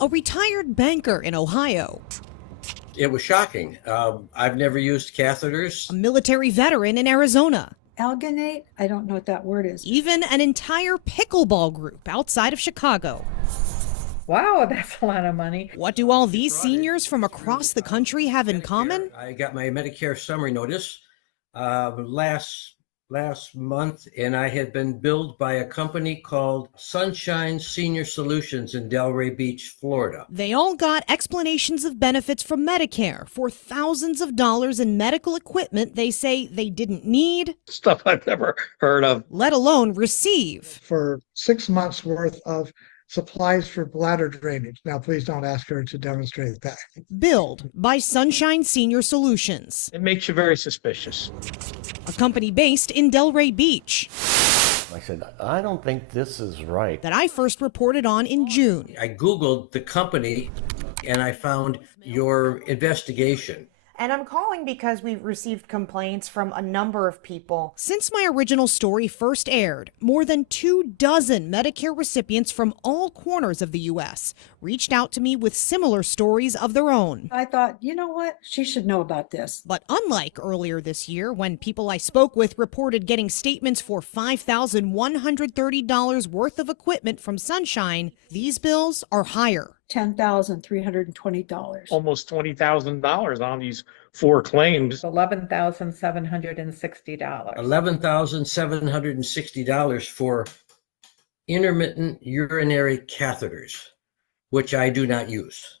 a retired banker in Ohio, It was shocking. I've never used catheters. a military veteran in Arizona, alginate? I don't know what that word is. even an entire pickleball group outside of Chicago. Wow, that's a lot of money. What do all these seniors from across the country have in common? I got my Medicare summary notice last month, and I had been billed by a company called Sunshine Senior Solutions in Delray Beach, Florida. They all got explanations of benefits from Medicare for thousands of dollars in medical equipment they say they didn't need, Stuff I've never heard of. let alone receive. For 6 months worth of supplies for bladder drainage. Now, please don't ask her to demonstrate that. Billed by Sunshine Senior Solutions, It makes you very suspicious. a company based in Delray Beach I said, I don't think this is right. that I first reported on in June. I Googled the company and I found your investigation. And I'm calling because we've received complaints from a number of people. Since my original story first aired, more than 24 Medicare recipients from all corners of the U.S. reached out to me with similar stories of their own. I thought, you know what? She should know about this. But unlike earlier this year, when people I spoke with reported getting statements for $5,130 worth of equipment from Sunshine, these bills are higher. $10,320. Almost $20,000 on these 4 claims. $11,760. $11,760 for intermittent urinary catheters, which I do not use.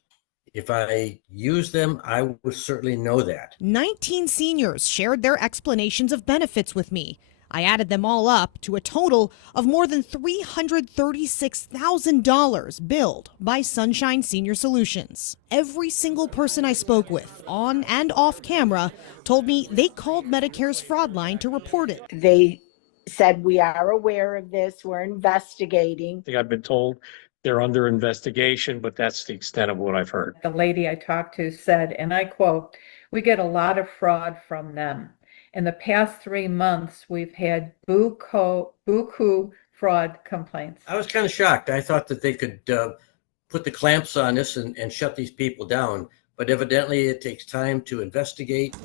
If I use them, I would certainly know that. 19 seniors shared their explanations of benefits with me. I added them all up to a total of more than $336,000 billed by Sunshine Senior Solutions. Every single person I spoke with, on and off camera, told me they called Medicare's fraud line to report it. They said, we are aware of this, we're investigating. I think I've been told they're under investigation, but that's the extent of what I've heard. The lady I talked to said, and I quote, "We get a lot of fraud from them. In the past 3 months, we've had buku fraud complaints." I was kind of shocked. I thought that they could put the clamps on this and shut these people down, but evidently it takes time to investigate.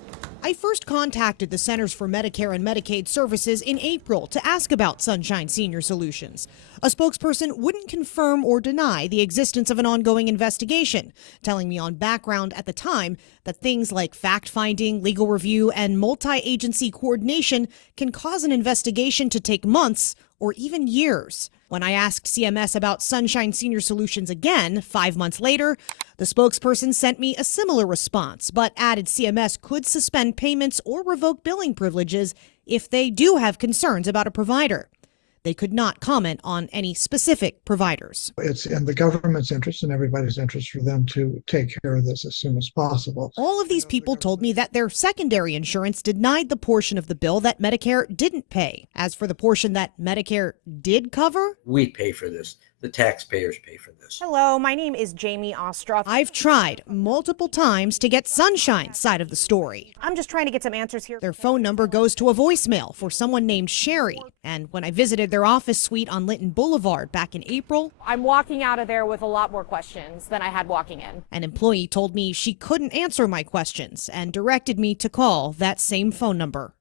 I first contacted the Centers for Medicare and Medicaid Services in April to ask about Sunshine Senior Solutions. A spokesperson wouldn't confirm or deny the existence of an ongoing investigation, telling me on background at the time that things like fact-finding, legal review, and multi-agency coordination can cause an investigation to take months or even years. When I asked CMS about Sunshine Senior Solutions again 5 months later, the spokesperson sent me a similar response, but added CMS could suspend payments or revoke billing privileges if they do have concerns about a provider. They could not comment on any specific providers. It's in the government's interest and everybody's interest for them to take care of this as soon as possible. All of these people told me that their secondary insurance denied the portion of the bill that Medicare didn't pay. As for the portion that Medicare did cover, We pay for this. The taxpayers pay for this. Hello, my name is Jamie Ostroff. I've tried multiple times to get Sunshine's side of the story. I'm just trying to get some answers here. Their phone number goes to a voicemail for someone named Sherry. And when I visited their office suite on Linton Boulevard back in April, I'm walking out of there with a lot more questions than I had walking in. an employee told me she couldn't answer my questions and directed me to call that same phone number.